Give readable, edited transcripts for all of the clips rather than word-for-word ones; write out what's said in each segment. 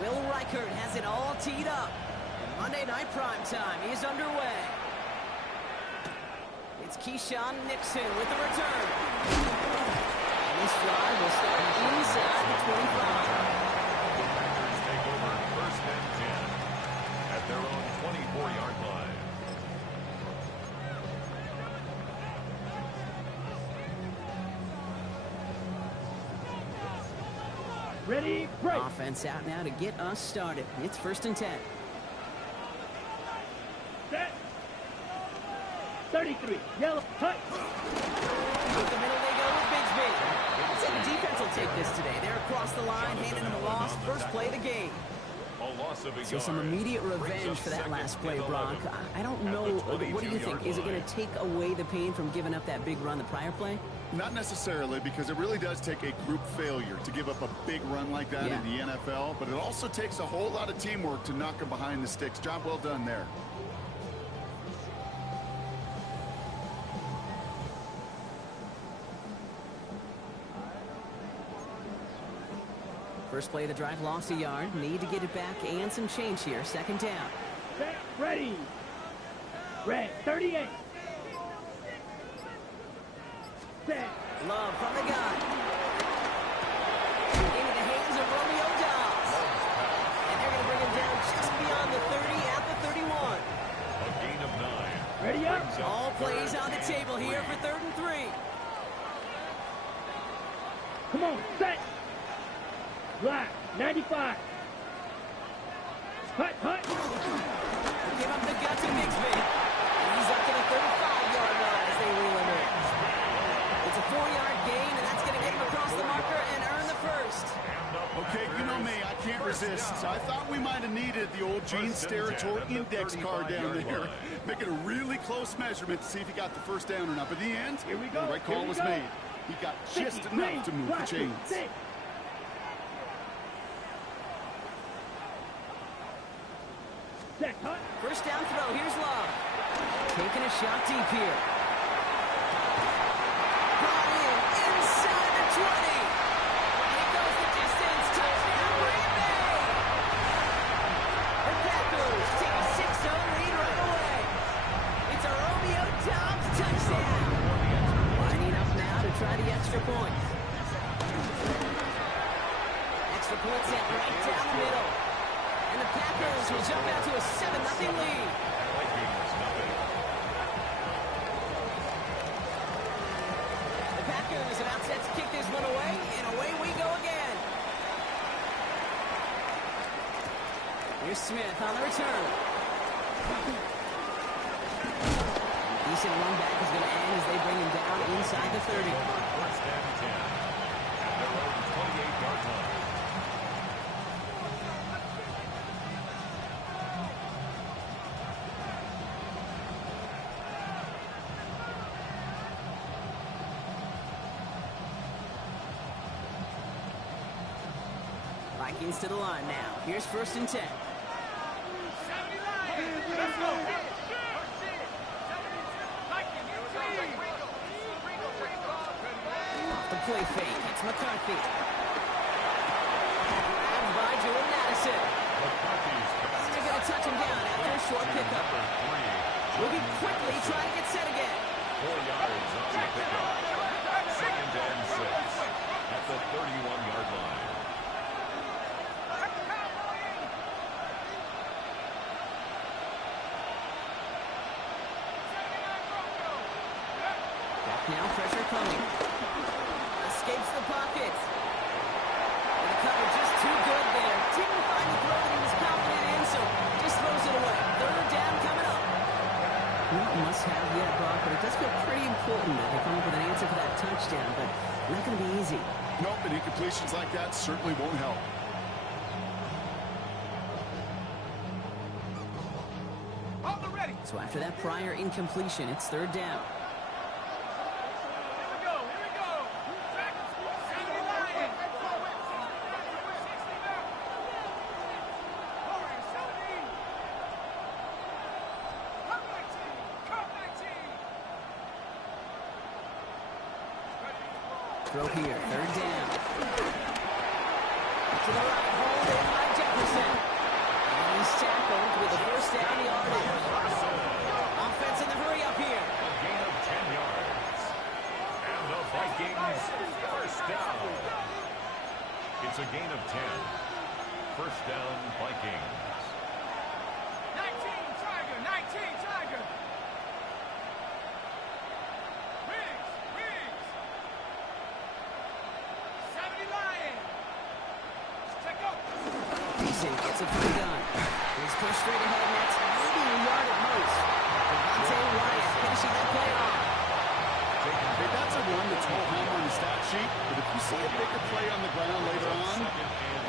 Will Reichert has it all teed up. And Monday Night Primetime is underway. It's Keyshawn Nixon with the return. And this drive will start inside the 25. Packers take over first and 10 at their own 24-yard line. Ready, break. Offense out now to get us started. It's first and 10. Set. 33. Yellow. Cut. Up the middle they go with Bigsby. I'd say the defense will take this today. They're across the line, handing them a loss. First play of the game. A loss of a So some yard. immediate revenge for that last play, Brock. I don't know. What do you think? Is it going to take away the pain from giving up that big run the prior play? Not necessarily, because it really does take a group failure to give up a big run like that in the NFL, but it also takes a whole lot of teamwork to knock them behind the sticks. Job well done there. First play of the drive, lost a yard. Need to get it back and some change here. Second down. Set. Ready. Red. 38. Set. Love from the gun. Into the hands of Romeo Dobbs. And they're going to bring him down just beyond the 30 at the 31. A gain of 9. Ready up. All plays on the table here for 3rd and 3. Come on. Set. Black. 95. Hut. Give up the gut to Bigsby. And he's up to the 35-yard line as they reel him in. It's a 4-yard gain, and that's going to get him across the marker and earn the first. Okay, you know me, I can't resist. I thought we might have needed the old Gene Steratore index card down there. Making a really close measurement to see if he got the first down or not. But in the end, Here we go. the right call was made. He got just enough to move the chains. Set. Hut. First down throw. Here's Love. Taking a shot deep here. Brought in inside the 20. And it goes the distance. Touchdown, Green Bay. The Packers take a 6-0 lead right away. It's a Romeo Dobbs touchdown. Lining up now to try the extra point. Extra point set right down the middle. And the Packers will jump out to a 7-0 lead. The Packers about set to kick this one away, and away we go again. Here's Smith on the return. Decent run back is going to end as they bring him down inside the 30. First and 10 at their own 28-yard line. Vikings to the line now. Here's first and 10. Off the play fake. It's McCarthy. Grabbed by Jordan Addison. They're going to touch him down after a short pickup. Will be quickly trying to get set again. 4 yards on the pickup. Second and 6 at the 31-yard line. Now pressure coming. Escapes the pocket. And the cover just too good there. Didn't find the throw that he was confident in, so just throws it away. 3rd down coming up. Not must have yet, Brock, but it does feel pretty important that they come up with an answer for that touchdown, but not going to be easy. Nope, and incompletions like that certainly won't help. So after that prior incompletion, it's 3rd down. Throw here, 3rd down. To the right, hold in by Jefferson. with a first down yardage. Offense in the hurry up here. A gain of 10 yards. And the Vikings first down. It's a gain of 10. First down, Vikings. 19 Tiger. Wings. 70 Lion. Check out. Mason gets it from the gun. He's pushed straight ahead, and that's maybe a yard at most. Devontae Wyatt finishing that play off. Hey, that's a run that's well home on the stat sheet, but if you see a bigger play on the ground later on,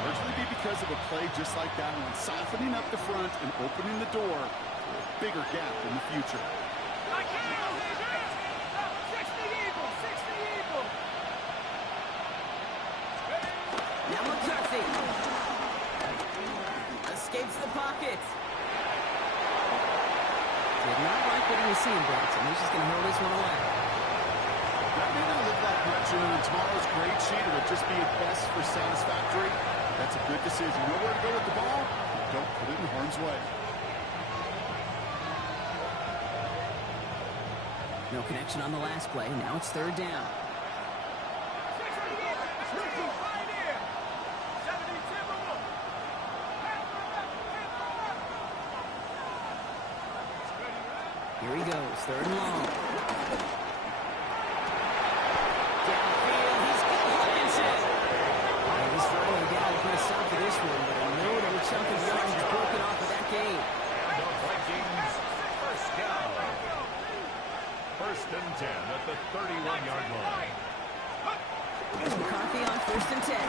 largely be because of a play just like that one, softening up the front and opening the door for a bigger gap in the future. 60 Eagle. Now McCarthy escapes the pocket. Did not like what he was seeing, Bronson. He's just going to hold this one away. That may not look like much in tomorrow's grade sheet. It'll just be at best for satisfactory. That's a good decision. Know where to go with the ball. Don't put it in harm's way. No connection on the last play. Now it's third down. Here he goes, third and long. Downfield, he's got Hutchinson. He's finally down to put a stop to this one, but a notable chunk of yards is broken off of that game. And the Vikings first down. First and 10 at the 31-yard line. Here's McCarthy on first and 10.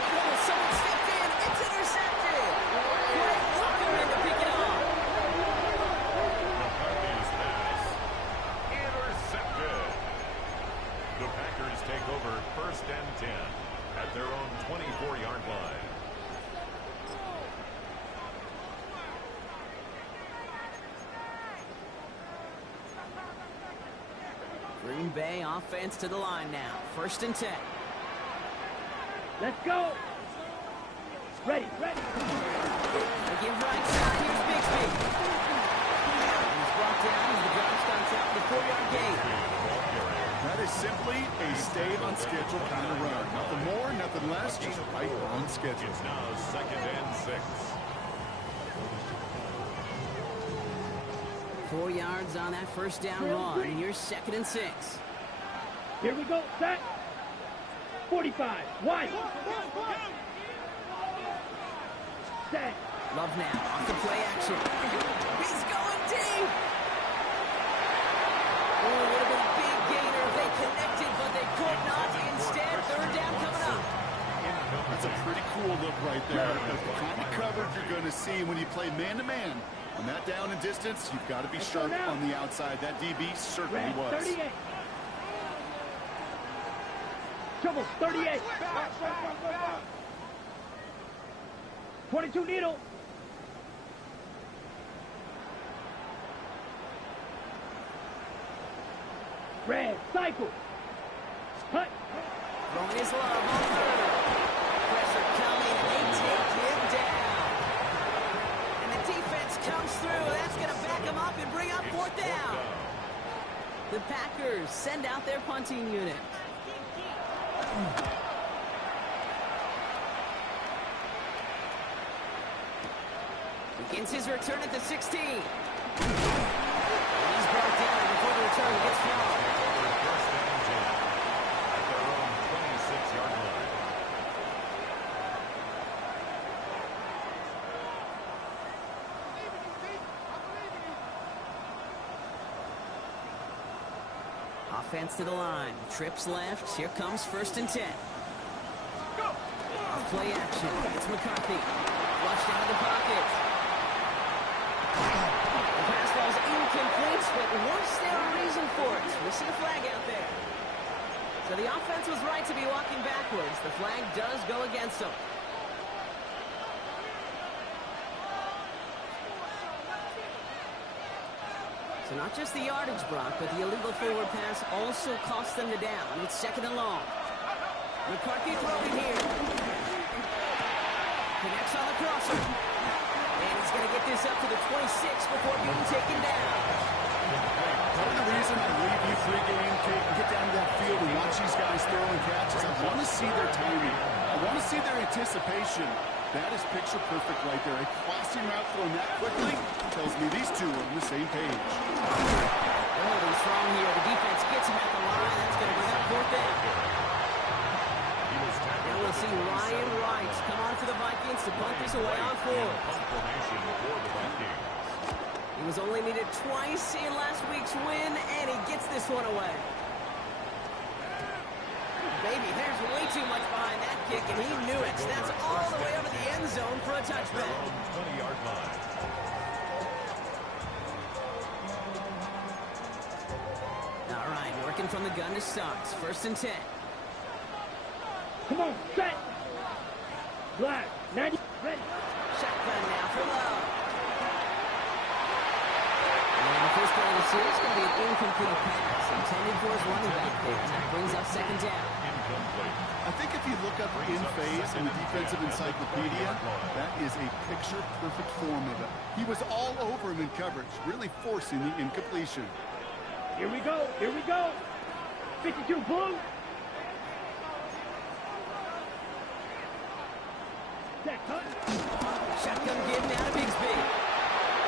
Oh, someone stepped in. It's intercepted. Quay Walker in to pick it off. McCarthy's pass intercepted. The Packers take over first and 10 at their own 24-yard line. Green Bay offense to the line now. First and 10. Let's go. Ready. They give right side. Here's Bixby. He's brought down as the drive starts out the 4-yard gain. That is simply a stay on schedule kind of run. Nothing more, nothing less, just right on schedule. It's now second and 6. 4 yards on that first down run, and you're second and 6. Here we go. Set. 45. Wide. Set. Love now off the play action. He's going deep. Oh, would have been a big gainer if they connected, but they could not. Instead, third down coming up. That's a pretty cool look right there. Because the kind of coverage you're going to see when you play man-to-man. On that down and distance, you've got to be sharp on the outside. That DB certainly Red, was. 38. Trouble, 38. 22 needle. Red, cycle. Hut. Throwing his love on third. Pressure coming, and they take him down. And the defense comes through. That's going to back him up and bring up fourth down. The Packers send out their punting unit. Begins his return at the 16. And he's brought down before the return gets thrown. First and 10 at their own 26-yard line. Offense to the line. Trips left. Here comes first and 10. Off play action. It's McCarthy. Flushed out of the pocket. The pass ball's incomplete, but was there a reason for it? We see the flag out there. So the offense was right to be walking backwards. The flag does go against them. So not just the yardage block, but the illegal forward pass also cost them the down. It's second and long. McCarthy throwing here. Connects on the crosser. And get this up to the 26 before being taken down. Part of the reason I leave you pregame, Kate, and get down to that field and watch these guys throwing catches, I want to see their timing. I want to see their anticipation. That is picture perfect right there. A crossing route thrown that quickly tells me these two are on the same page. Holding strong here. The defense gets him at the line. That's going to bring up fourth down. And we'll see Ryan Wright come on for the Vikings to punt this away on fourth. He was only needed twice in last week's win, and he gets this one away. Baby, there's way too much behind that kick, and he knew it. That's all the way over the end zone for a touchback. 20-yard line. All right, working from the gun to start. First and 10. Come on, set. Black, 90, ready. Shotgun now for Love. And the first play of the series is going to be an incomplete pass intended for his running back there. And that brings up second down. I think if you look up in phase in the defensive encyclopedia, that is a picture-perfect form of it. He was all over him in coverage, really forcing the incompletion. Here we go, here we go. 52 blue. Set, cut. Shotgun give now to Bigsby.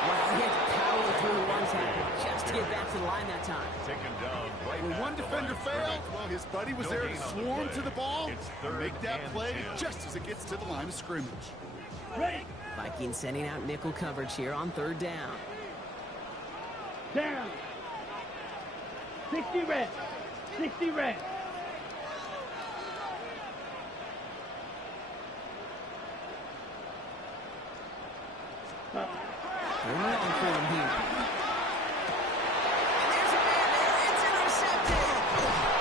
Wow, he had to power through one tackle just to get back to the line that time. Taken down right When at one the defender line of failed, scrimmage. well, his buddy was No there gain to on the swarm play. to the ball It's and third make that and play 10. just as it gets to the line of scrimmage. Ready. Vikings sending out nickel coverage here on third down. Down. 60 red. 60 red. They're long for him here. And there's a man there. It's intercepted.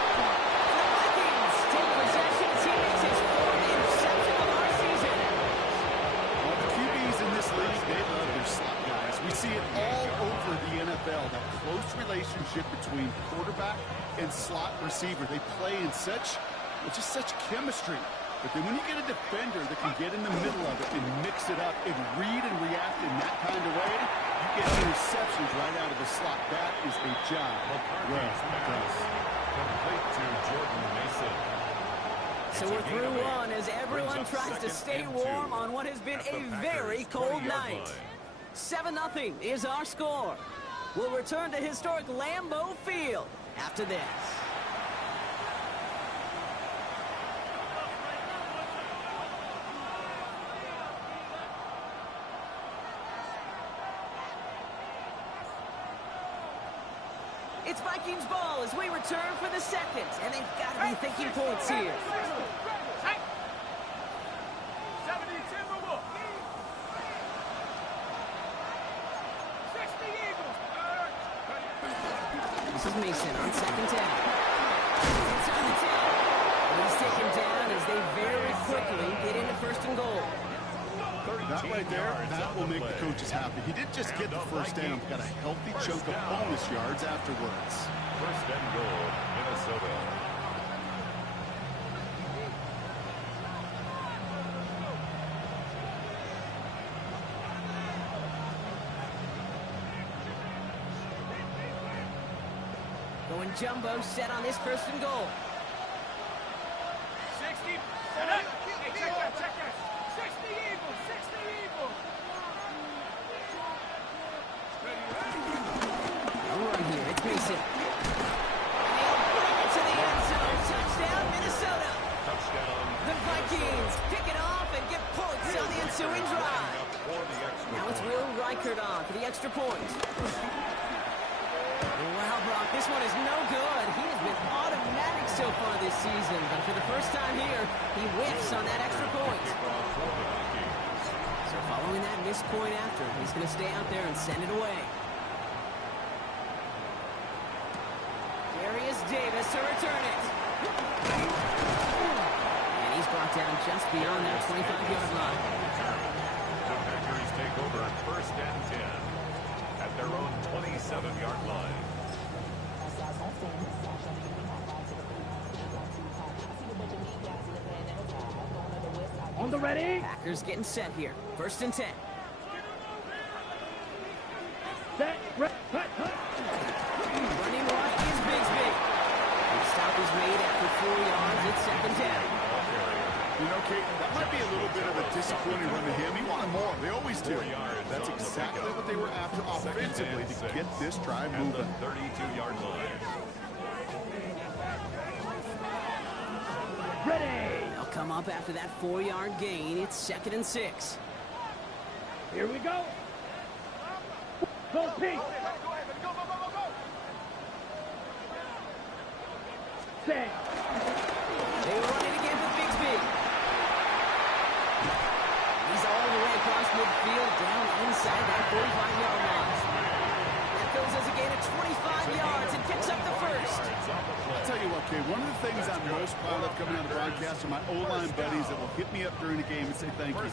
And the Vikings take possession as he makes his fourth interception of our season. Well, the QBs in this league, they love their slot guys. We see it all over the NFL, that close relationship between quarterback and slot receiver. They play in such chemistry. But then when you get a defender that can get in the middle of it and mix it up and read and react in that kind of way, you get interceptions right out of the slot. That is a job well done. Complete to Jordan Mason. So we're through one as everyone tries to stay warm on what has been a very cold night. 7-0 is our score. We'll return to historic Lambeau Field after this. It's Vikings ball as we return for the second, and they've got to be thinking points here. 70 Timberwolves. 60 Eagles. This is Mason on second down. Inside the 10. And he's taken down as they very quickly get into first and goal. That right there, that will make the coaches happy. He didn't just get the first down, got a healthy chunk of bonus yards afterwards. First and goal, Minnesota. Going jumbo set on this first and goal. 60. Set up. Hey, check that, check that. 60 Eagles. 60 Eagles. No run here. It's Mason. And they'll bring it to the end zone. Touchdown, Minnesota. Touchdown. The Vikings pick it off and get points on the ensuing drive. For the extra Now it's point. Will Reichert on for the extra point. Wow, Brock, this one is no good. He has been automatic so far this season, but for the first time here, he whiffs on that extra point. So following that missed point after, he's going to stay out there and send it away. Darius Davis to return it. And he's brought down just beyond that 25-yard line. The Packers take over first and 10 at their own 27-yard line. On the ready. Packers getting set here. First and 10. Set. Cut. Running right is Bigsby. The stop is made after 4 yards. It's second down. You know, Kate, that might be a little bit of a disappointing run to him. He wanted more. They always do. That's exactly what they were after offensively to get this drive moving. 32-yard line. Ready. They'll come up after that 4-yard gain. It's second and 6. Here we go. Go, Pete. Set. They run it again with Bigsby. He's all the way across midfield, down inside that 45-yard line. That goes as a gain of 25 yards and picks up the first. I'll tell you what, Kate, one of the things I'm most proud of coming out of the broadcast are my O-line buddies that will hit me up during the game and say thank you.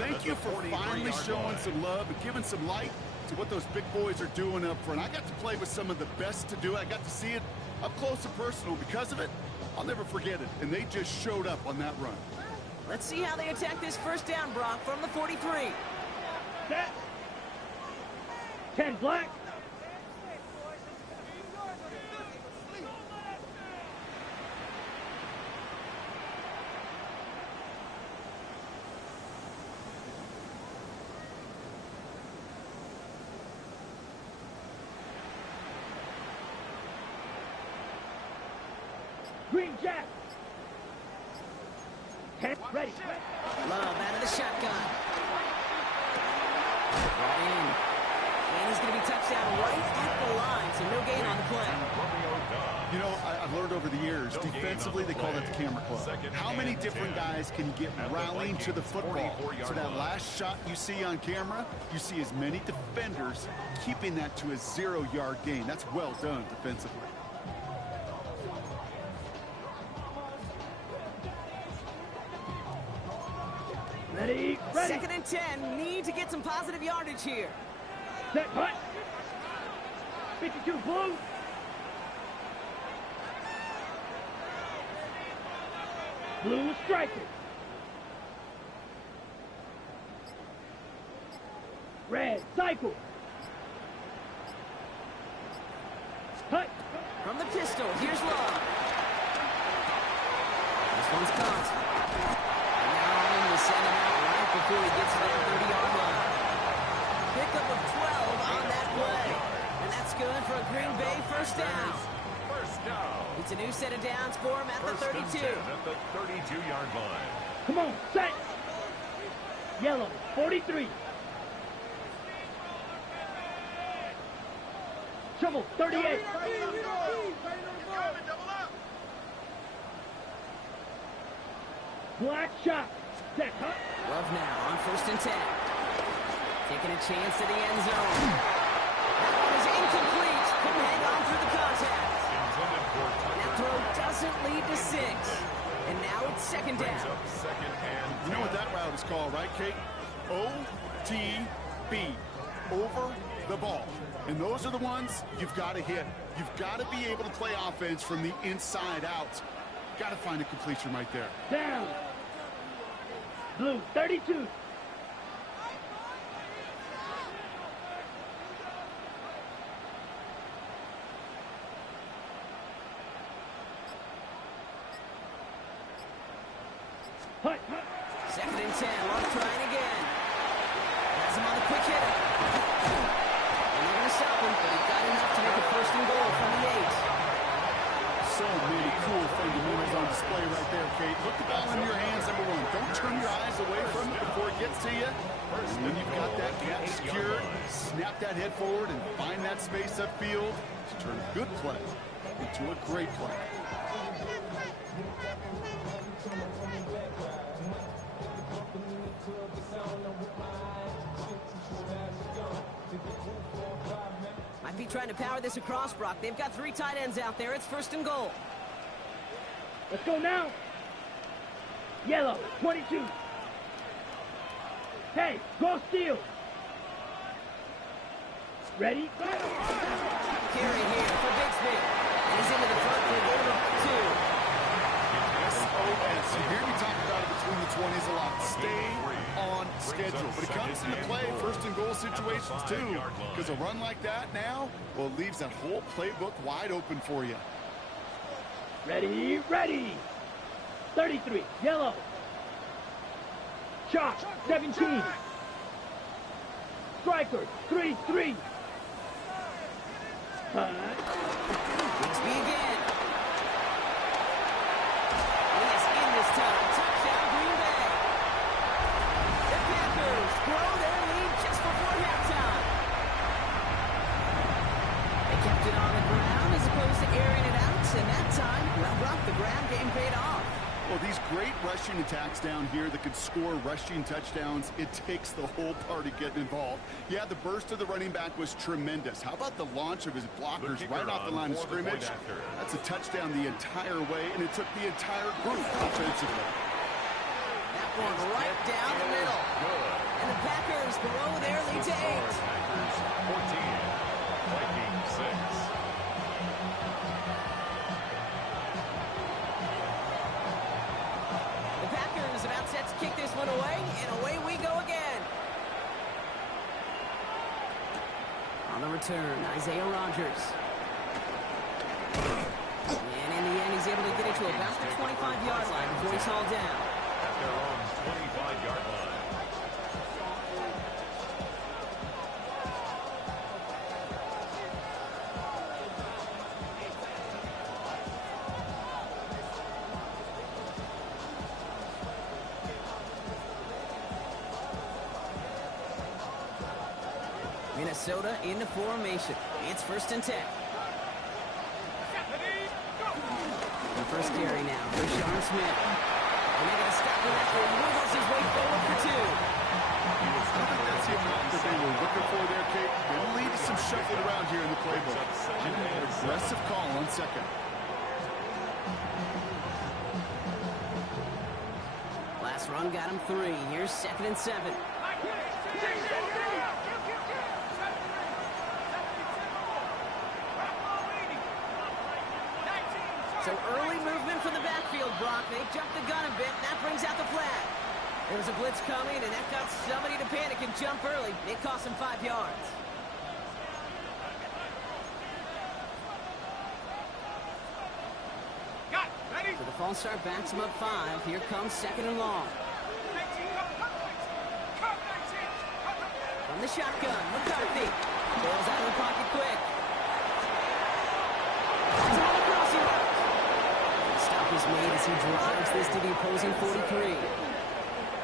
Thank you for finally showing some love and giving some light to what those big boys are doing up front. I got to play with some of the best to do it. I got to see it up close and personal. Because of it, I'll never forget it. And they just showed up on that run. Let's see how they attack this first down, Brock, from the 43. Set. 10 black. Green Jack. 10 ready. Love out of the shotgun. Brought in. And he's going to be touched down right at the line, so no gain on the play. You know, I've learned over the years, defensively, they call that the camera club. How many different guys can you get rallying to the football? So that last shot you see on camera, you see as many defenders keeping that to a 0-yard gain. That's well done defensively. Ready. Second and 10. Need to get some positive yardage here. Set. Cut. 52 blue. Blue striker. Red cycle. Cut. From the pistol, here's Love. This one's caught. And now on to send him out right before he gets to that 30-yard line. Pickup of 12 on that play. And that's good for a Green Bay first down. First down. It's a new set of downs for him at the 32. First and 10 at the 32-yard line. Come on, set. Yellow, 43. Trouble, 38. Black shot. Set. Cut. Love now on first and 10. Taking a chance to the end zone. That one is incomplete. Couldn't hang on through the contact. Intended for That throw doesn't lead to 6. And now it's second down. second and You know what that route is called, right, Kate? OTB, over the ball. And those are the ones you've got to hit. You've got to be able to play offense from the inside out. Got to find a completion right there. Down. Blue, 32. Hut. Second and 10. Love trying again. Has him on the quick hitter. And they're going to stop him, but he got enough to make a first and goal from the 8. So many cool fundamentals on display right there, Kate. Put the ball in your hands, number one. Don't turn your eyes away from it before it gets to you. And when you've got that gap secured, snap that head forward and find that space upfield to turn a good play into a great play. Might be trying to power this across, Brock. They've got 3 tight ends out there. It's first and goal. Let's go now. Yellow, 22. Hey, go steal. Ready? Carry here for Bigsby. And he's into the front for goal number 2. SOS. You hear me talk about it between the 20s a lot. Stay on schedule, but it comes into play first and goal situations too. Because a run like that now, well, it leaves that whole playbook wide open for you. Ready, ready. 33, yellow. Shot, 17. Striker, 3-3. Bixby again. Yes, in this time. Touchdown, Green Bay. The Packers grow their lead just before halftime. They kept it on the ground as opposed to airing it out, and that time, well, Brock, the ground game paid off. Well, these great rushing attacks down here that could score rushing touchdowns, it takes the whole party getting involved. Yeah, the burst of the running back was tremendous. How about the launch of his blockers right off the line of scrimmage? That's a touchdown the entire way, and it took the entire group offensively. That one right down the middle. And the Packers grow their lead to 8. Packers 14, Vikings 6. About set to kick this one away, and away we go again. On the return, Isaiah Rodgers. And in the end, he's able to get it to about the 25-yard line before he's hauled down. At their own 25-yard line. Minnesota in the formation. It's 1st and 10. The first carry now for Sean Smith. And they're going to stop him after he wiggles his way forward for 2. That's the amount that they were looking for there, Kate. They'll lead to some shuffling around here in the playbook. An aggressive call on second. Last run got him 3. Here's 2nd and 7. So early movement from the backfield, Brock. They jumped the gun a bit, and that brings out the flag. There was a blitz coming, and that got somebody to panic and jump early. It cost him 5 yards. So the false start backs him up 5. Here comes 2nd and long. From the shotgun, McCarthy. Bails out of the pocket quick. Stop is made as he drives this to the opposing 43.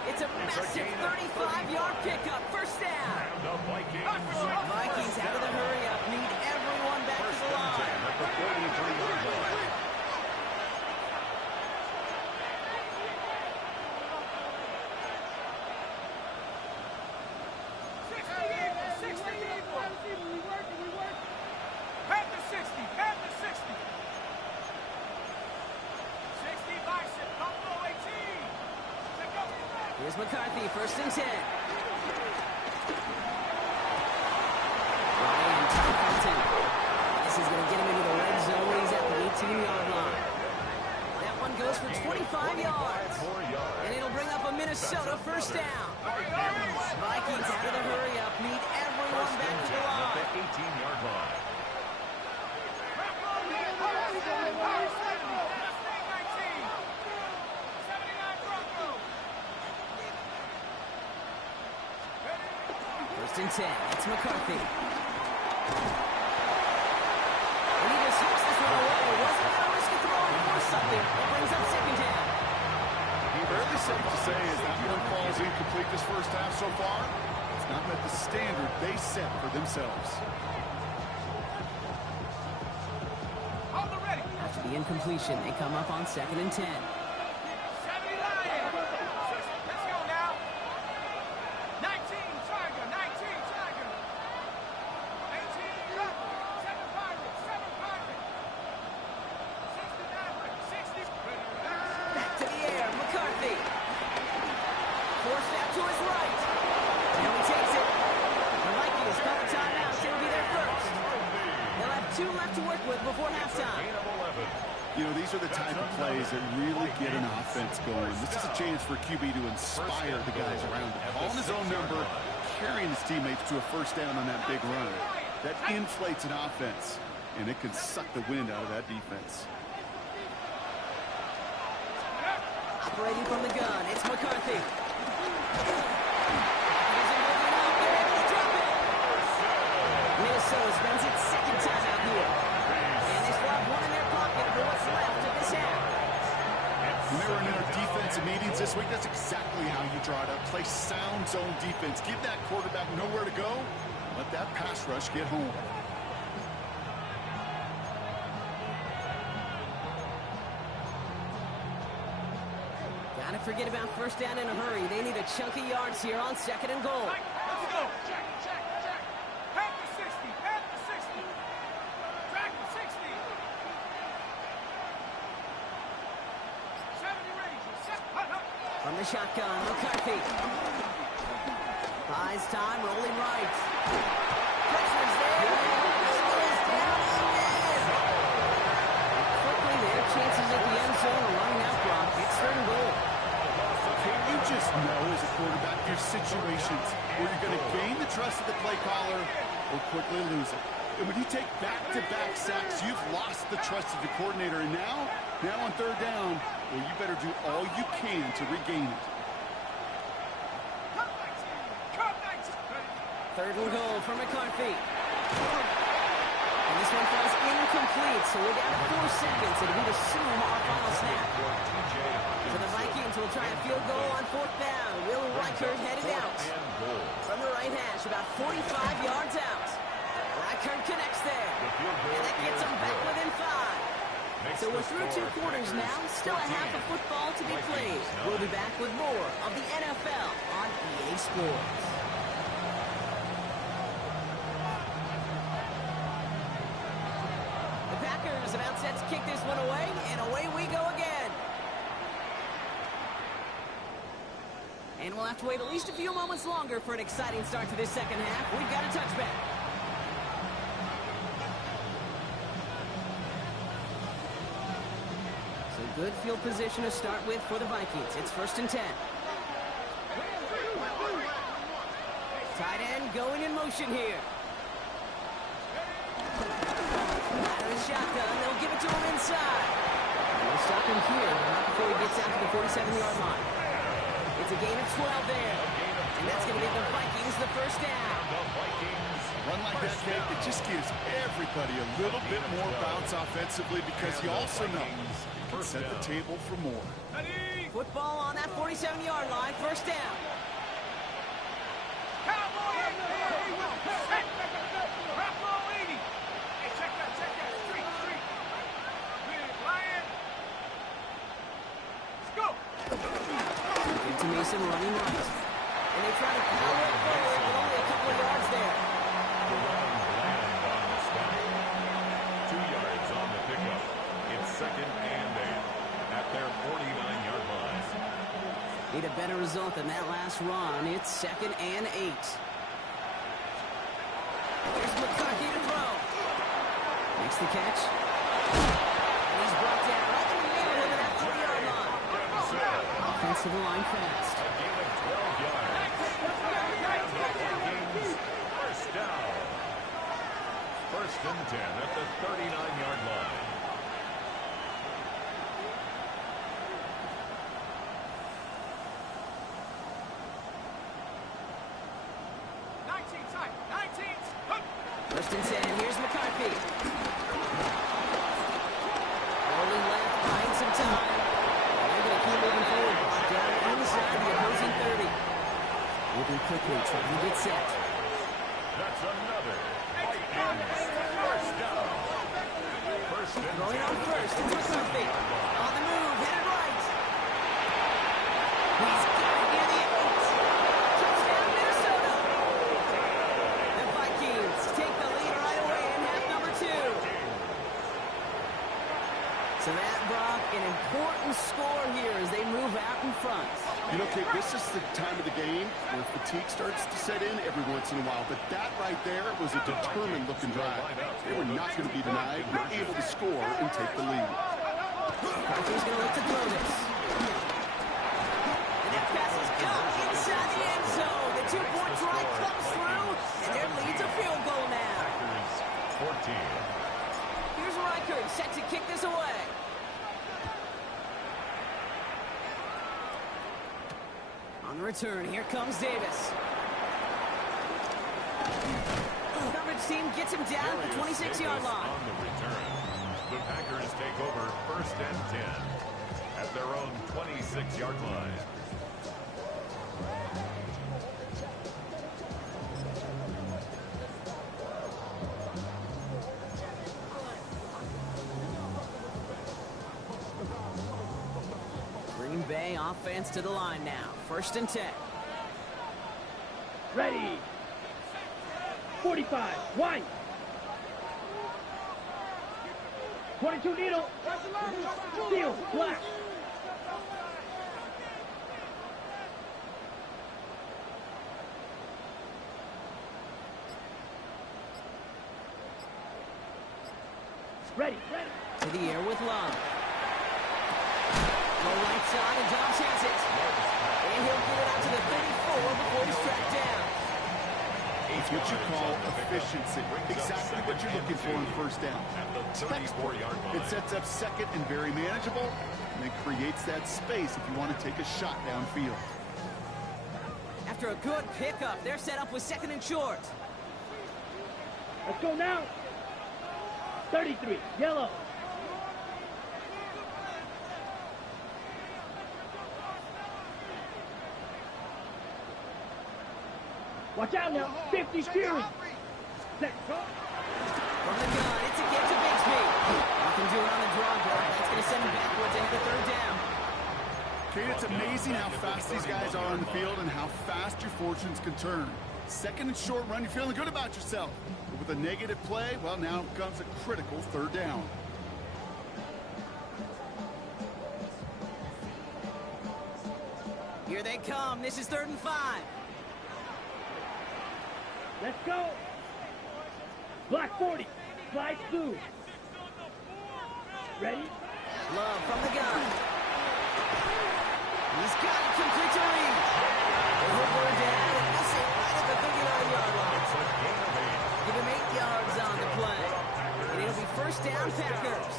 It's a massive 35-yard pickup. First down. The Vikings out of the hurry-up. Need everyone back to the line. At the 43-yard line. Here's McCarthy, 1st and 10. Ryan Tarkenton. This is going to get him into the red zone when he's at the 18-yard line. That one goes for 25 yards. And it'll bring up a Minnesota first down. Vikings out of the hurry-up. Need everyone back to the line. At the 18-yard line. And 10. It's McCarthy. And he just hooks this one away. Wasn't going to risk a throw and force something. It brings up 2nd down. Fairly safe to say as that one falls incomplete this first half so far. It's not met the standard they set for themselves. After the incompletion, they come up on 2nd and 10. Gain of 11. You know, these are the type of plays that really get an offense going. This is a chance for QB to inspire the guys around him. On his own number, carrying his teammates to a first down on that big run. That inflates an offense, and it can suck the wind out of that defense. Operating from the gun, it's McCarthy. Minnesota spends its second time out here. And they still have one in their pocket for what's left of this half. When they were in our defensive meetings this week, that's exactly how you draw it up. Play sound zone defense. Give that quarterback nowhere to go. Let that pass rush get home. Gotta forget about first down in a hurry. They need a chunk of yards here on second and goal. Let's go. Check, check, check. Pack the 60. Pack the 60. Track the 60. 70 ranges. From the shotgun, McCarthy. Buys time, rolling right. Pressure's there. He goes down again. Quickly, their chances at the end zone are running out, Brock. It's third and goal. You just know as a quarterback there's situations where you're going to gain the trust of the play caller or quickly lose it. And when you take back-to-back sacks, you've lost the trust of the coordinator. And now on third down, well, you better do all you can to regain it. Third and goal for McCarthy. And this one falls incomplete, so we're down to 4 seconds, and we'd assume our final snap. So the Vikings will try a field goal on fourth down. Will Reichert headed out from the right hash, about 45 yards out. Reichert connects there, and that gets them back within 5. So we're through 2 quarters now, still a half of football to be played. We'll be back with more of the NFL on EA Sports. The Packers about set to kick this one away, and away we go again. And we'll have to wait at least a few moments longer for an exciting start to this second half. We've got a touchback. So good field position to start with for the Vikings. It's 1st and 10. Tight end going in motion here. Out of the shotgun, they'll give it to him inside. We'll stop him here, not before he gets out to the 47-yard line. It's a gain of 12 there. And that's going to give the Vikings the first down. Run like that, Kate, it just gives everybody a little bit more bounce offensively because you also know you can set the table for more. Football on that 47-yard line, first down. Cowboy 80. Buffalo 80. Hey, check that. Street. Big Lion. Let's go. Into Mason running right. And they try to power it forward with only a couple of yards there. On the stop. 2 yards on the pickup. It's 2nd and 8 at their 49-yard line. Need a better result than that last run. It's 2nd and 8. Here's McCarthy to throw. Makes the catch. And he's brought down right in the middle of that 40-yard line. Offensive line fast. A gain of 12 yards. First down. 1st and 10 at the 39-yard line. First and 10, here's McCarthy. Rolling left, buying some time. They're going to keep moving forward. Down inside the opposing 30. Moving quickly, trying to get set. That's another. First down. First and Going on first, it's McCarthy. On the move, headed right. He's got it near the 8. Touchdown, Minnesota. The Vikings take the lead right away in half number 2. So that, Brock, an important score here as they move out in front. You know, Kate, this is the time of the game where fatigue starts to set in every once in a while. But that right there was a determined looking drive. They were not going to be denied. Were able to score and take the lead. McCarthy's going to look to throw this. And that pass is caught inside the end zone. The two-point try comes through, and their lead's a field goal now. Packers 14. Here's Reichert set to kick this away. On the return, here comes Davis. Coverage team gets him down at the 26-yard line. On the return, the Packers take over 1st and 10 at their own 26-yard line. Green Bay offense to the line now. 1st and 10. Ready. 45. White. 22 needle. Steel. Black. Ready. To the air with Love. Low right side, and Dobbs has it. And he'll get it out to the 34 before he's tracked down. It's what you call efficiency. Exactly what you're looking for in 1st down. Textbook. It sets up 2nd and very manageable, and it creates that space if you want to take a shot downfield. After a good pickup, they're set up with 2nd and short. Let's go now. 33. Yellow. Watch out now. 50 Fury. Set. From the gun, it's a get to Bigsby. Nothing doing on the draw block. That's going to send him backwards into the 3rd down. Kate, it's amazing how fast these guys are on the field and how fast your fortunes can turn. 2nd and short run, you're feeling good about yourself. But with a negative play, well, now comes a critical 3rd down. Here they come. This is 3rd and 5. Let's go. Black 40. Slide through. Ready? Love from the gun. He's got it complete to Reed. Over down, and this is right at the 39-yard line. Give him 8 yards on the play. And it'll be 1st down, Packers.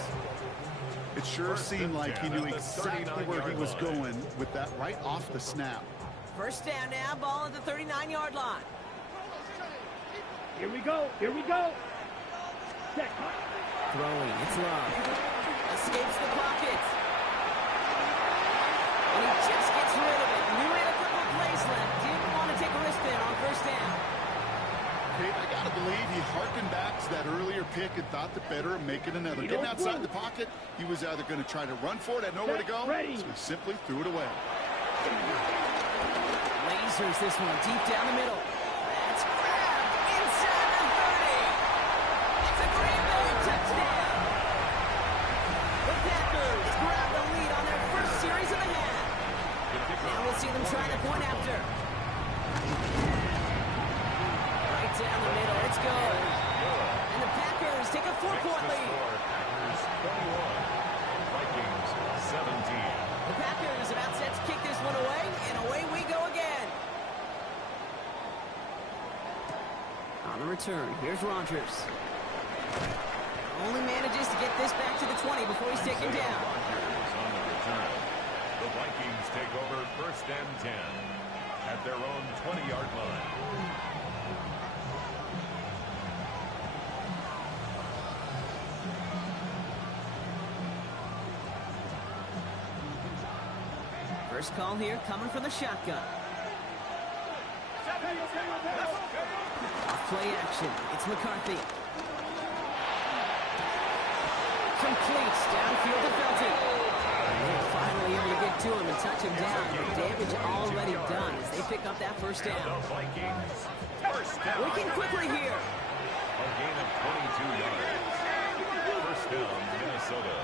It sure seemed like he knew exactly where he was going with that right off the snap. 1st down now, ball at the 39-yard line. Here we go. Here we go. Set. Throwing, it's Love. Escapes the pocket. And he just gets rid of it. We ran a couple plays left. Didn't want to take a risk there on 1st down. Kate, I got to believe he harkened back to that earlier pick and thought the better of making another. Getting outside the pocket, he was either going to try to run for it, had nowhere to go, so he simply threw it away. Lasers this one deep down the middle. That's grabbed inside the 30. It's a Green Bay touchdown. The Packers grab the lead on their 1st series of the half. Now we'll see them trying to point after. Right down the middle. It's good. And the Packers take a 4-point lead. Packers 21. Vikings 17. The Packers about set to kick this one away, and away we go again. On the return, here's Rodgers. Only manages to get this back to the 20 before he's taken down. Rodgers on the return. The Vikings take over 1st and 10 at their own 20-yard line. First call here coming from the shotgun. Play action. It's McCarthy. Completes downfield to Felty. They're finally able to get to him and touch him down. The damage already done as they pick up that 1st down. The Vikings 1st down. Working quickly here. A gain of 22 yards. 1st down, Minnesota.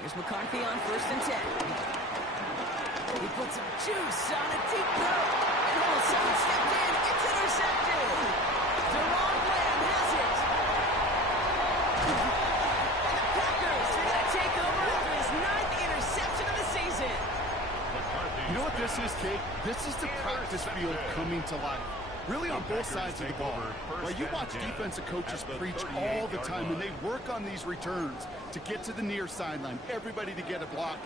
Here's McCarthy on 1st and 10. He put some juice on a deep throw. And all of a sudden stepped in. It's intercepted. Deron Bland has it. And the Packers are going to take over after his 9th interception of the season. You know what this is, Kate? This is the practice field coming to life. Really on both sides of the ball. Right, you watch defensive coaches preach all the time, and they work on these returns to get to the near sideline, everybody to get a block.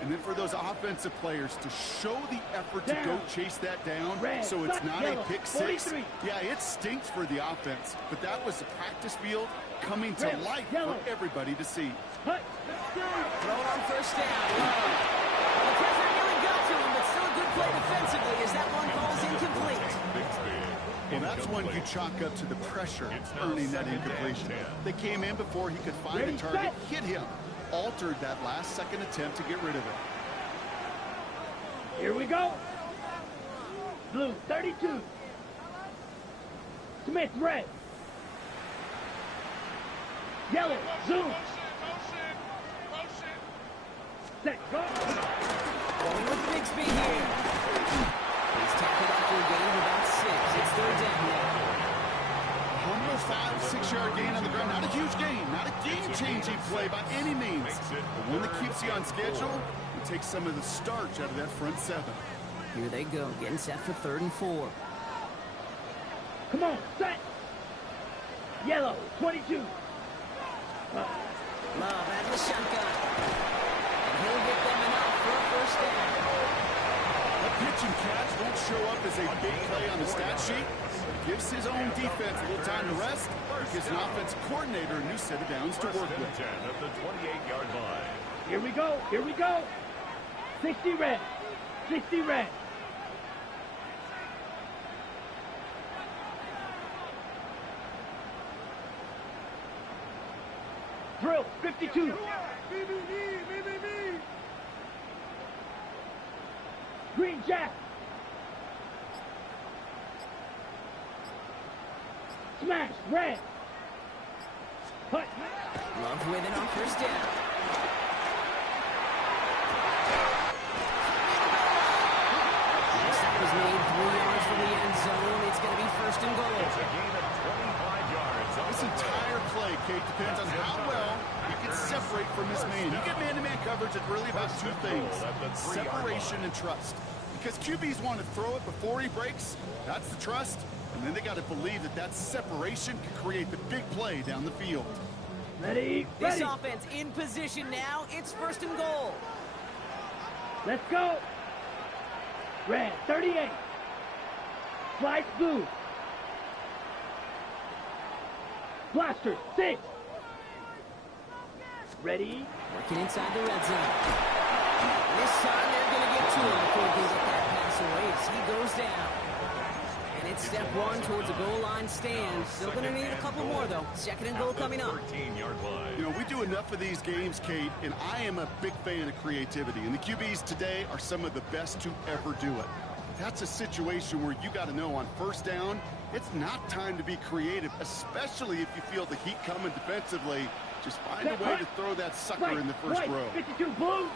And then for those offensive players to show the effort to go chase that down so it's not a pick six. Yeah, it stinks for the offense, but that was the practice field coming to life for everybody to see. Throw it on first down. Well, the pressure really got to him, but still a good play defensively as that one falls incomplete. Well, that's one you chalk up to the pressure earning that incompletion. They came in before he could find a target, hit him, altered that last second attempt to get rid of it. Here we go. Blue, 32. Smith, red. Yellow, zoom. Set, go. Going with Bixby here. He's tackled after a gain of about 6. It's third down now. Humble 5-6-yard gain on the ground. Not a huge gain, not a game-changing play by any means, but one that keeps you on schedule and takes some of the starch out of that front seven. Here they go, getting set for 3rd and 4. Come on, set. Yellow, 22. Love out of the shotgun. And he'll get them enough for a first down. A pitch and catch won't show up as a big play on the stat sheet. It gives his own defense a little time to rest. It gives an offensive coordinator a new set of downs to work with. At the 28-yard line. Here we go, here we go. 60 red, 60 red. Drill, 52. Green Jack. Smash, red. Hut. Love with it on first down. That was made 3 yards from the end zone. It's going to be 1st and goal. It's a gain of 25 yards. This entire play, Kate, depends on how well you can separate from this man. You get man-to-man coverage, it's really about 2 things. Separation and trust. Because QBs want to throw it before he breaks. That's the trust. And then they got to believe that that separation can create the big play down the field. Ready, This ready. offense in position now. It's 1st and goal. Let's go. Red, 38. Slice blue. Blaster, 6. Ready. Working inside the red zone. This time they're going to get to him before he can get that pass away as he goes down. And it's step 1 towards a goal line stand. Still going to need a couple more, though. 2nd and goal coming up. 13-yard line. You know, we do enough of these games, Kate, and I am a big fan of creativity. And the QBs today are some of the best to ever do it. That's a situation where you got to know on first down, it's not time to be creative, especially if you feel the heat coming defensively. Just find a way to throw that sucker in the first row. 52 blue.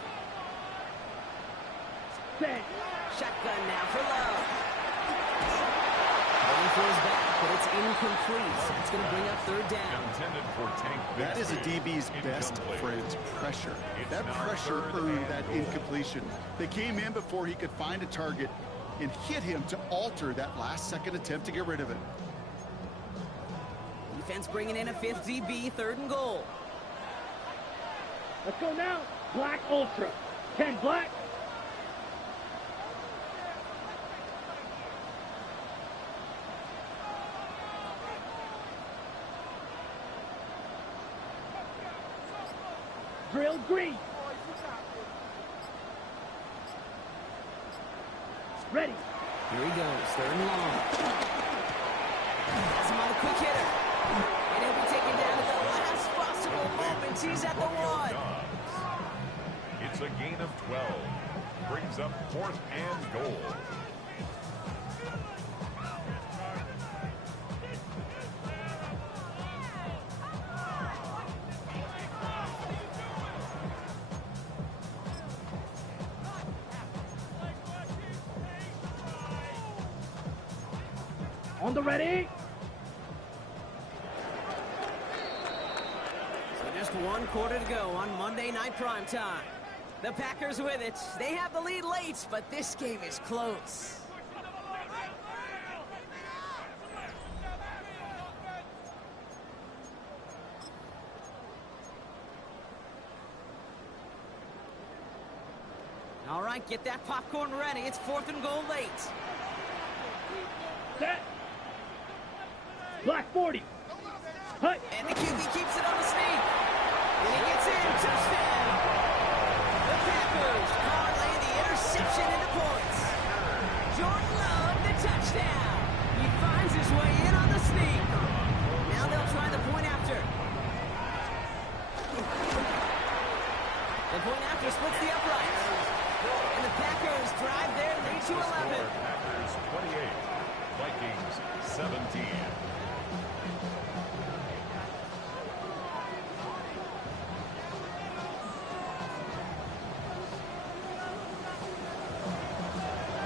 Set. Shotgun now for Love. Going for his back, but it's incomplete. So it's going to bring up 3rd down. Intended for Tank That is a Bixby. DB's best friend, pressure. That pressure earned that incompletion. They came in before he could find a target and hit him to alter that last second attempt to get rid of it. Defense bringing in a 5th DB, 3rd and goal. Let's go now. Black Ultra. 10 black. Drill green. Ready. Here he goes, 3rd and long. Has him on a quick hitter. And he'll be taken down at the last possible moment. He's at the 1. It's a gain of 12. Brings up 4th and goal. On the ready. So just one quarter to go on Monday Night Primetime. The Packers with it. They have the lead late, but this game is close. All right, get that popcorn ready. It's 4th and goal late. Set. Black 40. Hut. And the QB keeps it on the sneak. And he gets in. Touchdown. The Packers parlay the interception into points. Jordan Love, the touchdown. He finds his way in on the sneak. Now they'll try the point after. The point after splits the uprights. And the Packers drive their lead to 11. Packers 28, Vikings 17.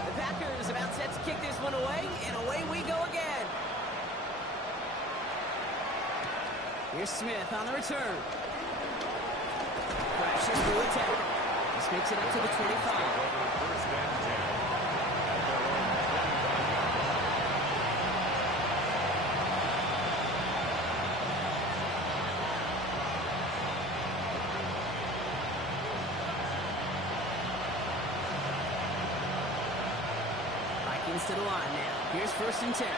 The Packers about set to kick this one away, and away we go again. Here's Smith on the return. Crashes through a tackle. This makes it up to the 25. First and 10 at their own 25. Vikings to the line now. Here's 1st and 10.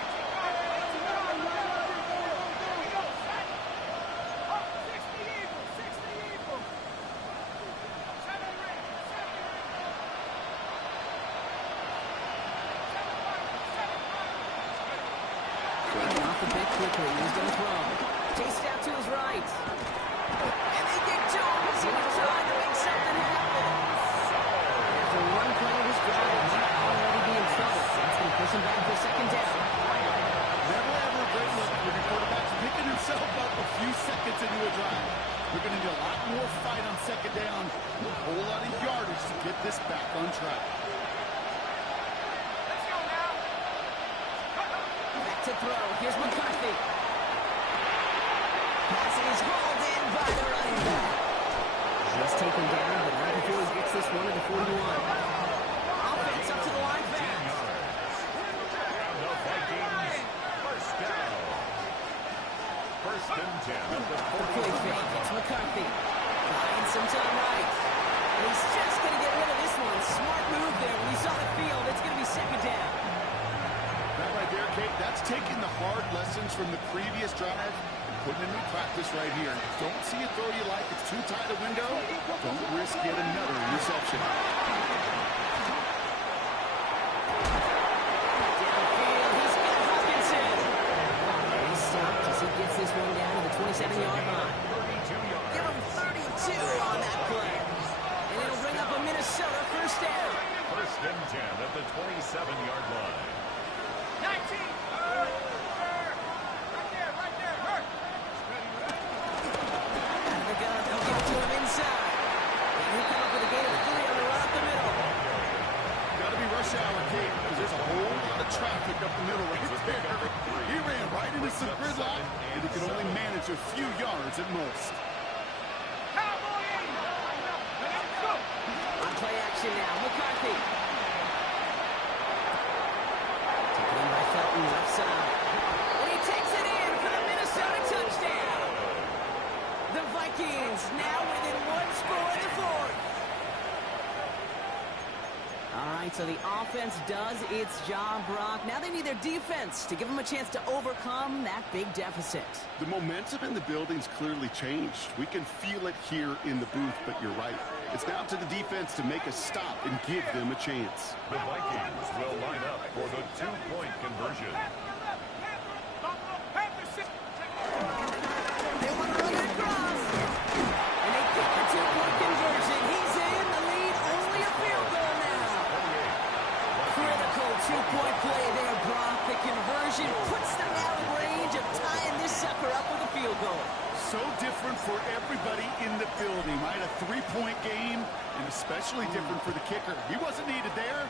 Off a bit quickly. He's going to throw. Chased out to his right. And they get Jones. He was trying to make something happen. After one play of his drive, he might already be in trouble. That's going to push him back for 2nd down. Never ever a great look when your quarterback's picking himself up a few seconds into a drive. We're going to need a lot more fight on 2nd down. A whole lot of yardage to get this back on track. To throw. Here's McCarthy. Pass is hauled in by the running back. Just taken down, but not before he gets this one to the 41. Offense up to the line fast. And the Vikings, first down. 1st and 10 at the Quick 41. fake. It's McCarthy. Buying some time right. And he's just going to get rid of this one. Smart move there. When he saw the field, it's going to be 2nd down. That right there, Kate, that's taking the hard lessons from the previous drive and putting them in practice right here. Don't see a throw you like. It's too tight a window. Don't risk yet another interception. Downfield, he's got Hawkinson. And he's stopped as he gets this one down to the 27-yard line. 32 yards. Give him 32 on that play. And it'll bring up a Minnesota 1st down. 1st and 10 at the 27-yard line. 19! Right there, hurt! Out of the gun, they'll give it to him inside. And he'll come up with a gain of 3 on the run up the middle. Got to be rush hour, Kate, because there's a whole lot of traffic up the middle right there. He ran right into some gridlock, and he could only manage a few yards at most. Cowboy in! Let's go! On play action now, McCarthy. Taken in by Felton, left side. And he takes it in for the Minnesota touchdown. The Vikings now within 1 score in the 4th. All right, so the offense does its job, Brock. Now they need their defense to give them a chance to overcome that big deficit. The momentum in the building's clearly changed. We can feel it here in the booth, but you're right. It's now to the defense to make a stop and give them a chance. The Vikings will line up for the 2-point conversion. They want to run it across. And they get the 2-point conversion. He's in the lead, only a field goal now. Critical 2-point play there, Brock. The conversion puts them out of range of tying this sucker up with a field goal. so different for everybody in the building. Right? A three-point game, and especially different for the kicker. He wasn't needed there.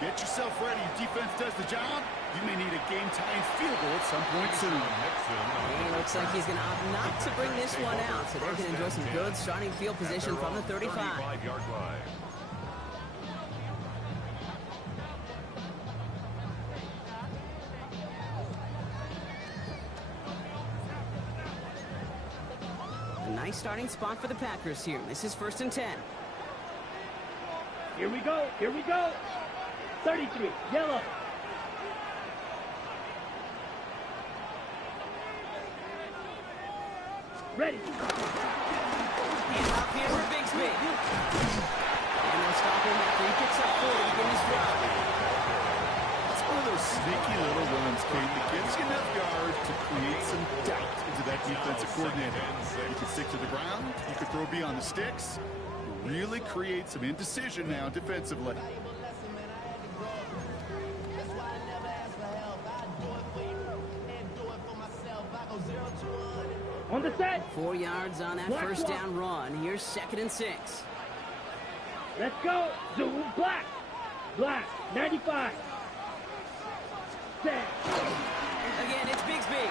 Get yourself ready. Your defense does the job. You may need a game-tying field goal at some point soon. It looks like he's going to opt not to bring this one out, so they can enjoy some good starting field position from the 35. 35-yard line. A nice starting spot for the Packers here. This is 1st and 10. Here we go. Here we go. 33, yellow. Ready. And up here for Bigsby. And they'll stop him after he picks up 40 in this drop. It's one of those sneaky little runs, Kate, that gives you enough yards to create some doubt into that defensive coordinator. You can stick to the ground. You can throw beyond the sticks. Really create some indecision now defensively. On the set. 4 yards on that first down run. Here's 2nd and 6. Let's go. Zoom black. Black. 95. Set. Again, it's Bigsby.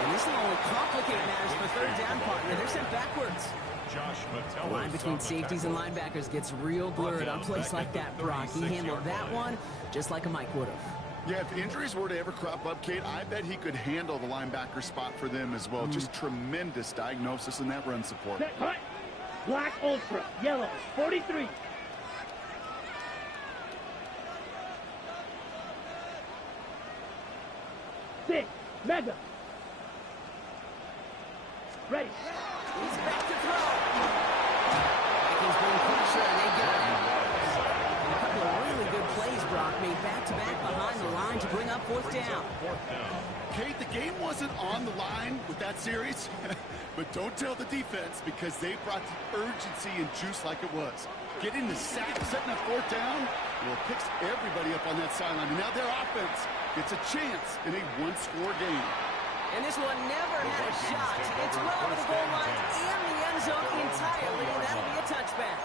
And this will only complicate matters for 3rd down partner. They're sent backwards. The line between safeties and linebackers gets real blurred on plays like that, Brock. He handled that one just like a Mike would have. Yeah, if injuries were to ever crop up, Kate, I bet he could handle the linebacker spot for them as well. Just tremendous diagnosis in that run support. Set. Cut. Black ultra. Yellow. 43. Six. Mega. Ready. He's back to throw. Vikings bring pressure, and they got him. And a couple of really good plays, Brock, made back-to-back behind the line to bring up 4th down. Kate, the game wasn't on the line with that series, but don't tell the defense because they brought the urgency and juice like it was. Getting the sack, setting up 4th down, well, it picks everybody up on that sideline. And now their offense gets a chance in a one-score game. And this one never had a shot. It's well over the goal line and the end zone entirely, and that'll be a touchback.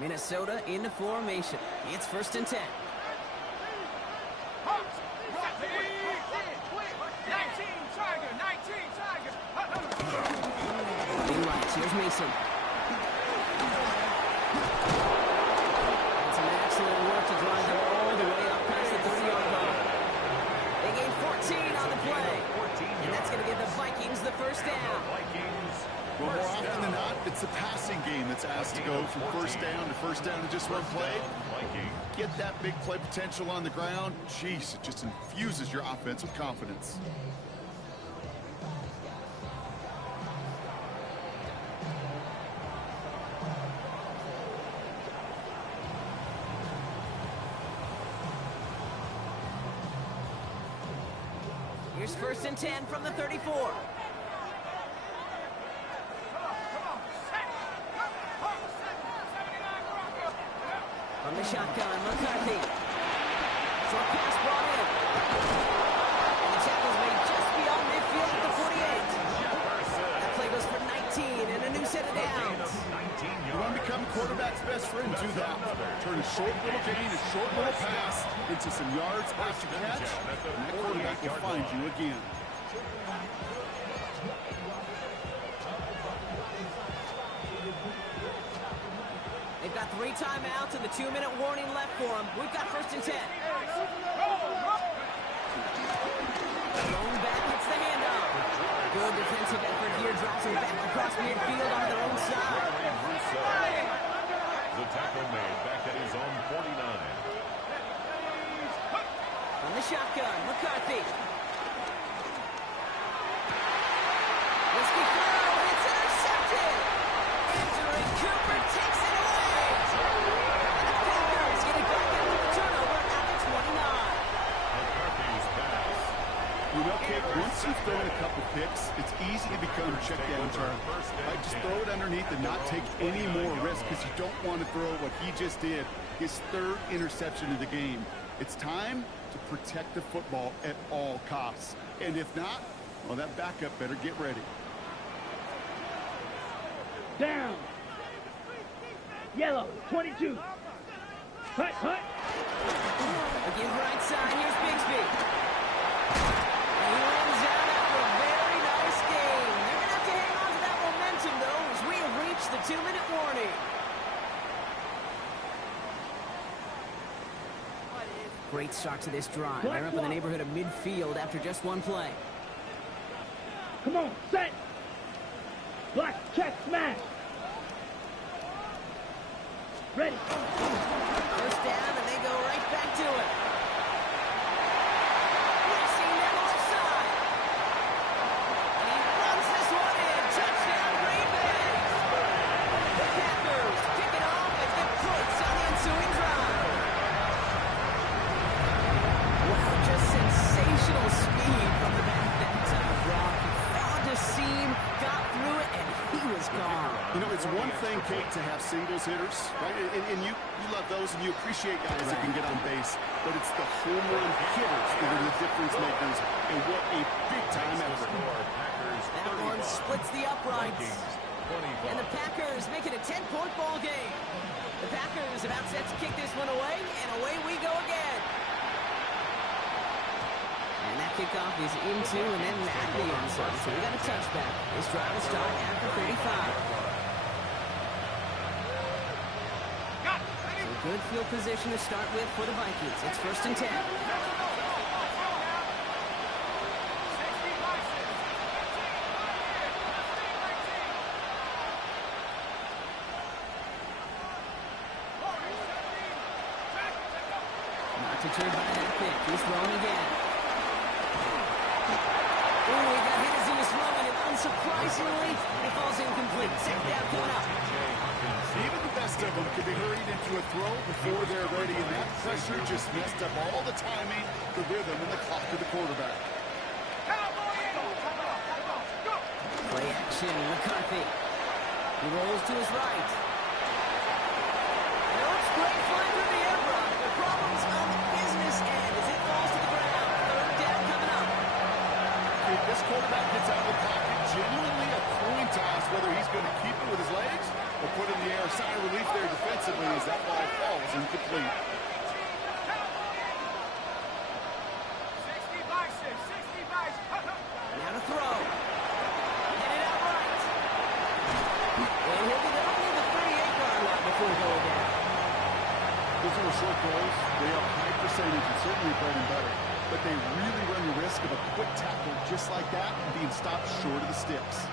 Minnesota into formation. It's 1st and 10. 19, Tiger. In right, here's Mason. And some excellent work to drive them all the way up past the 30-yard line. They gain 14 on the play. And that's going to give the Vikings the 1st down. Well, more often than not, it's the passing game that's asked to go from 1st down to 1st down in just one play. Get that big play potential on the ground. Jeez, it just infuses your offense with confidence. Here's 1st and 10 from the 34. From the shotgun, McCarthy. Short pass brought in. And the tackle's made just beyond midfield at the 48. That play goes for 19 and a new set of downs. You want to become quarterback's best friend, do that. Turn a short little gain, a short little pass into some yards after catch, and that quarterback will find you again. They've got 3 timeouts and the 2-minute warning left for them. We've got 1st and 10. Going back, hits the handoff. Good defensive effort here, drops him back across midfield on their own side. The tackle made back at his own 49. From the shotgun, McCarthy. Risky throw, it's intercepted. Andrew Cooper takes it away. And the Packers get it back couple picks, it's easy to become check down turn. Right? Just throw it underneath and not take any more risk because you don't want to throw what he just did, his third interception of the game. It's time to protect the football at all costs. And if not, well, that backup better get ready. Down. Yellow, 22. Hut, hut. Again, right side. Here's Bigsby. He wins out after a very nice game. They're going to have to hang on to that momentum, though, as we have reached the 2-minute warning. Great start to this drive. They're up in the neighborhood of midfield after just one play. Come on, set. Block, check, smash. Ready. First down, and they go right back to it. Racing down the left side. And he runs this one in. Touchdown, Green Bay. The Packers kick it off and get points on the ensuing drive. Wow, just sensational speed from the back that time, Brock. Found a seam, got through it, and he was gone. You know, it's one thing, Kate, to have singles hitters, right? And you love those, and you appreciate guys that can get on base. But it's the home run hitters that are the difference makers. And what a big-time effort. That one splits the uprights. And the Packers make it a 10-point ball game. The Packers about set to kick this one away, and away we go again. And that kickoff is into and then at the end zone. So we got a touchback. This drive will start after 35. So good field position to start with for the Vikings. It's 1st and 10. Not deterred by that pick. He's throwing again. Ooh, he got hit as he was throwing, and unsurprisingly, it falls incomplete. Second down coming up. Even the best of them could be hurried into a throw before they're ready, and that pressure just messed up all the timing, the rhythm, and the clock of the quarterback. Play action, McCarthy. He rolls to his right. Notes great fly through the air, Brock. The problem's on the business end as it falls to the ground. Third down coming up. If this quarterback gets out of the pocket, genuinely a coin toss whether he's going to keep it with his legs or put it in the air. Sign of relief there defensively as that ball falls incomplete. 60 by 6, 60 by 6. Now to throw. Hit it out right. And he'll get it only the 38-yard line before going down. Those are short goals. They are high percentage and certainly bread and butter. But they really run the risk of a quick tackle just like that and being stopped short of the sticks.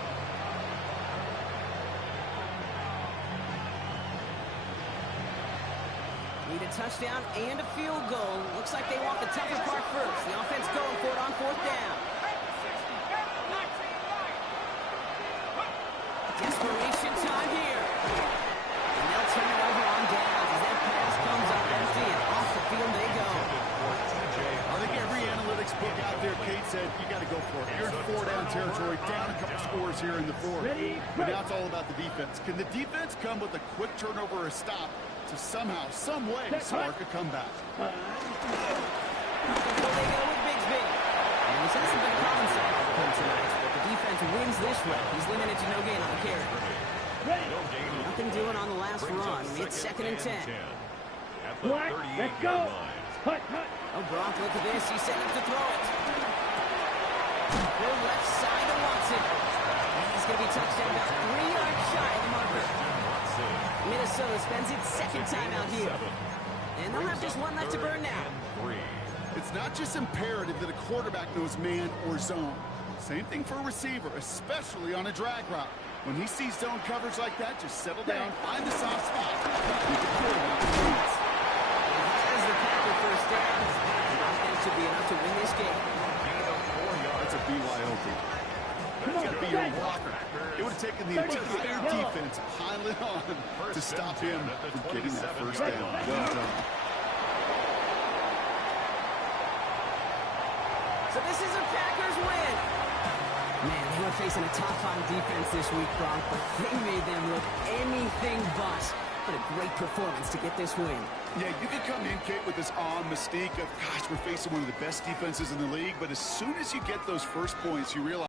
Need a touchdown and a field goal. Looks like they want the tougher part first. The offense going for it on 4th down. Desperation time here. And they'll turn it over on downs as that pass comes up empty and off the field they go. I think every analytics book out there, Kate, said you got to go for it. You're in 4-down territory, down a couple scores here in the 4th. But now it's all about the defense. Can the defense come with a quick turnover or a stop to somehow, some way, spark a comeback? Well, they go with Bigsby. And this hasn't been a common side outcome tonight, but the defense wins this one. He's limited to no gain on the carry. Nothing doing on the last run. It's 2nd and 10. Black, let's go. Hut, hut. Oh, Brock, look at this. He's setting up to throw it. The left side to Watson. He's going to be touchdown about 3 yards shy of the marker. Minnesota spends its 2nd time out here. And they'll have just one left to burn now. It's not just imperative that a quarterback knows man or zone. Same thing for a receiver, especially on a drag route. When he sees zone coverage like that, just settle down, find the soft spot, keep the quarterback leads. As the Packer first down, the offense should be enough to win this game. That's a BYOB. It's got to be your blocker. It would have taken the entire defense piling on to stop him from getting that first down. Well done. So this is a Packers win. Man, they were facing a top-5 defense this week, Gronk, but they made them look anything but. What a great performance to get this win. Yeah, you can come in, Kate, with this mystique of, gosh, we're facing one of the best defenses in the league, but as soon as you get those first points, you realize